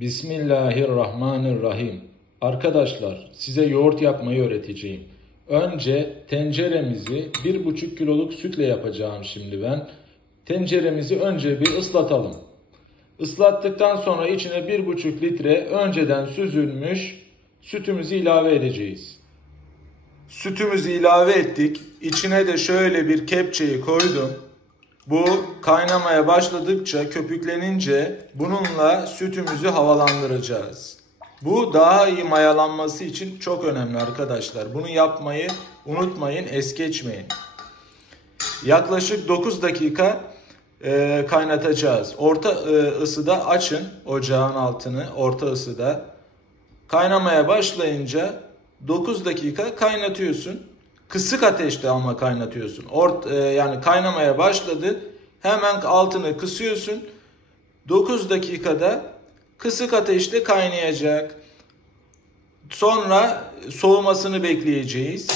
Bismillahirrahmanirrahim. Arkadaşlar, size yoğurt yapmayı öğreteceğim. Önce tenceremizi 1,5 kiloluk sütle yapacağım şimdi ben. Tenceremizi önce bir ıslatalım. Islattıktan sonra içine 1,5 litre önceden süzülmüş sütümüzü ilave edeceğiz. Sütümüzü ilave ettik. İçine de şöyle bir kepçeyi koydum. Bu kaynamaya başladıkça, köpüklenince bununla sütümüzü havalandıracağız. Bu daha iyi mayalanması için çok önemli arkadaşlar. Bunu yapmayı unutmayın, es geçmeyin. Yaklaşık 9 dakika kaynatacağız. Orta ısıda açın ocağın altını, orta ısıda. Kaynamaya başlayınca 9 dakika kaynatıyorsun. Kısık ateşte ama kaynatıyorsun. Yani kaynamaya başladı. Hemen altını kısıyorsun. 9 dakikada kısık ateşte kaynayacak. Sonra soğumasını bekleyeceğiz.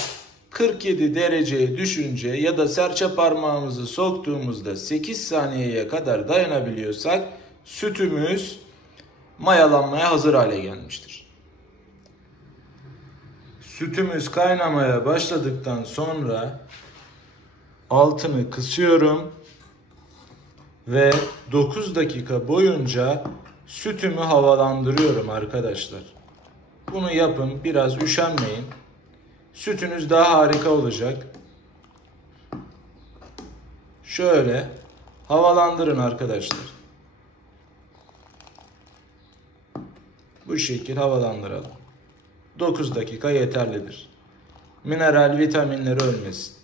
47 dereceye düşünce ya da serçe parmağımızı soktuğumuzda 8 saniyeye kadar dayanabiliyorsak sütümüz mayalanmaya hazır hale gelmiştir. Sütümüz kaynamaya başladıktan sonra altını kısıyorum ve 9 dakika boyunca sütümü havalandırıyorum arkadaşlar. Bunu yapın, biraz üşenmeyin. Sütünüz daha harika olacak. Şöyle havalandırın arkadaşlar. Bu şekil havalandıralım. 9 dakika yeterlidir. Mineral, vitaminleri ölmesin.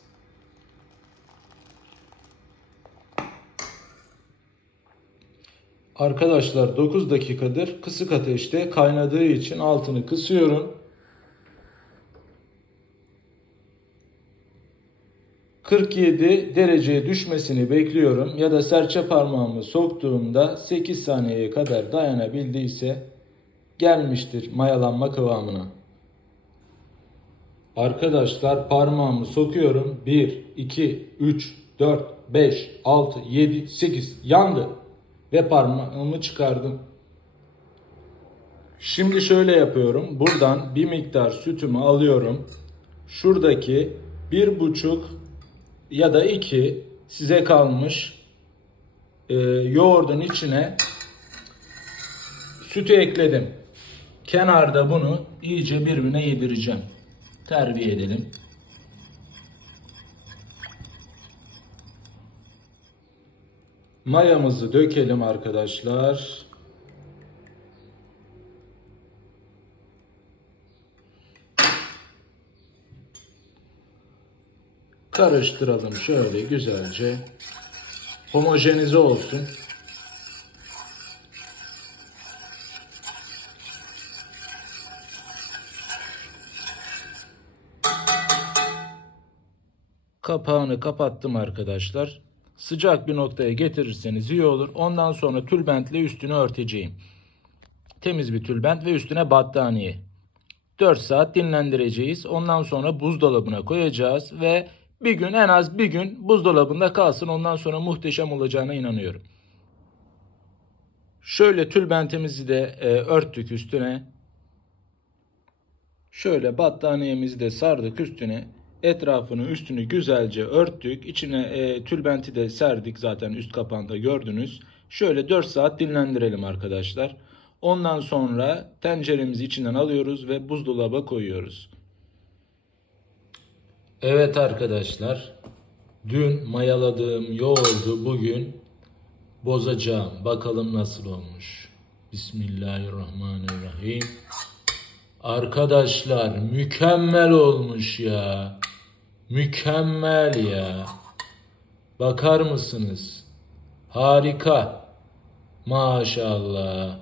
Arkadaşlar 9 dakikadır kısık ateşte kaynadığı için altını kısıyorum. 47 dereceye düşmesini bekliyorum ya da serçe parmağımı soktuğumda 8 saniyeye kadar dayanabildiyse gelmiştir mayalanma kıvamına. Arkadaşlar parmağımı sokuyorum. 1, 2, 3, 4, 5, 6, 7, 8 yandı. Ve parmağımı çıkardım. Şimdi şöyle yapıyorum. Buradan bir miktar sütümü alıyorum. Şuradaki 1,5 ya da 2 size kalmış yoğurdun içine sütü ekledim. Kenarda bunu iyice birbirine yedireceğim. Terbiye edelim. Mayamızı dökelim arkadaşlar. Karıştıralım şöyle güzelce. Homojenize olsun. Kapağını kapattım arkadaşlar. Sıcak bir noktaya getirirseniz iyi olur. Ondan sonra tülbentle üstünü örteceğim. Temiz bir tülbent ve üstüne battaniye. 4 saat dinlendireceğiz. Ondan sonra buzdolabına koyacağız ve en az bir gün buzdolabında kalsın. Ondan sonra muhteşem olacağına inanıyorum. Şöyle tülbentimizi de örttük üstüne. Şöyle battaniyemizi de sardık üstüne. Etrafını, üstünü güzelce örttük. İçine tülbenti de serdik zaten üst kapağında gördünüz. Şöyle 4 saat dinlendirelim arkadaşlar. Ondan sonra tenceremizi içinden alıyoruz ve buzdolaba koyuyoruz. Evet arkadaşlar. Dün mayaladığım yoğurdu bugün bozacağım. Bakalım nasıl olmuş. Bismillahirrahmanirrahim. Arkadaşlar mükemmel olmuş ya. Mükemmel ya. Bakar mısınız? Harika. Maşallah.